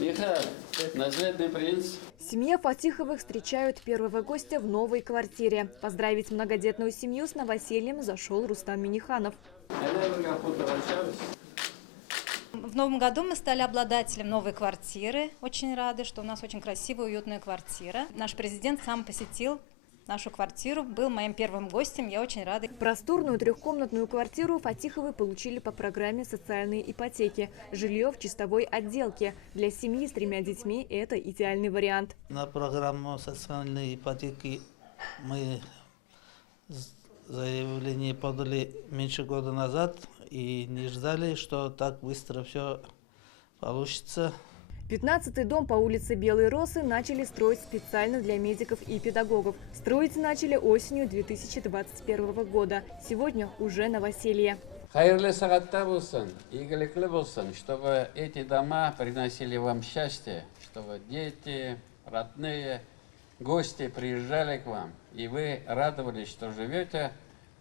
Михаил, наследный принц. Семья Фатиховых встречают первого гостя в новой квартире. Поздравить многодетную семью с новосельем зашел Рустам Миниханов. В новом году мы стали обладателем новой квартиры. Очень рады, что у нас очень красивая, уютная квартира. Наш президент сам посетил нашу квартиру, был моим первым гостем, я очень рада. Просторную трехкомнатную квартиру Фатиховы получили по программе социальной ипотеки. Жилье в чистовой отделке. Для семьи с 3 детьми это идеальный вариант. На программу социальной ипотеки мы заявление подали меньше года назад и не ждали, что так быстро все получится. 15-й дом по улице Белой Росы начали строить специально для медиков и педагогов. Строить начали осенью 2021 года. Сегодня уже новоселье. Хайрлы сагатта булсын, игіліклі булсын, чтобы эти дома приносили вам счастье, чтобы дети, родные, гости приезжали к вам, и вы радовались, что живете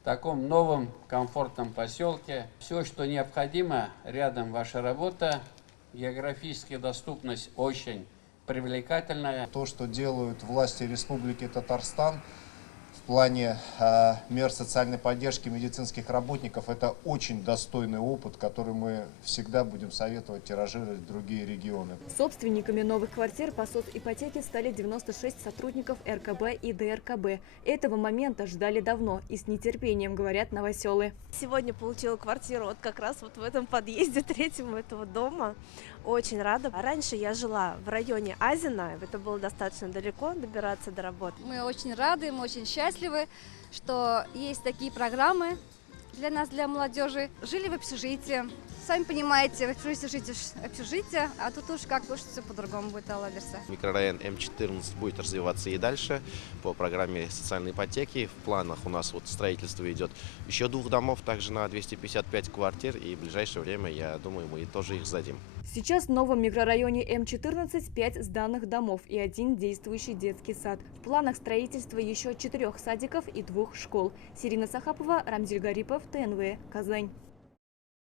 в таком новом комфортном поселке. Все, что необходимо, рядом ваша работа. Географическая доступность очень привлекательная. То, что делают власти Республики Татарстан в плане мер социальной поддержки медицинских работников, это очень достойный опыт, который мы всегда будем советовать тиражировать в другие регионы. Собственниками новых квартир по соципотеке стали 96 сотрудников РКБ и ДРКБ. Этого момента ждали давно и с нетерпением, говорят новоселы. Сегодня получила квартиру вот как раз вот в этом подъезде третьем этого дома. Очень рада. Раньше я жила в районе Азина, это было достаточно далеко добираться до работы. Мы очень рады, мы очень счастливы, что есть такие программы для нас, для молодежи. Жили в общежитии. Сами понимаете, в общежитие, а тут уж как-то все по-другому будет, Алла Берса. Микрорайон М14 будет развиваться и дальше по программе социальной ипотеки. В планах у нас вот строительство идет еще 2 домов, также на 255 квартир. И в ближайшее время, я думаю, мы тоже их сдадим. Сейчас в новом микрорайоне М14 5 сданных домов и 1 действующий детский сад. В планах строительства еще 4 садиков и 2 школ. Сирина Сахапова, Рамзиль Гарипов, ТНВ, Казань.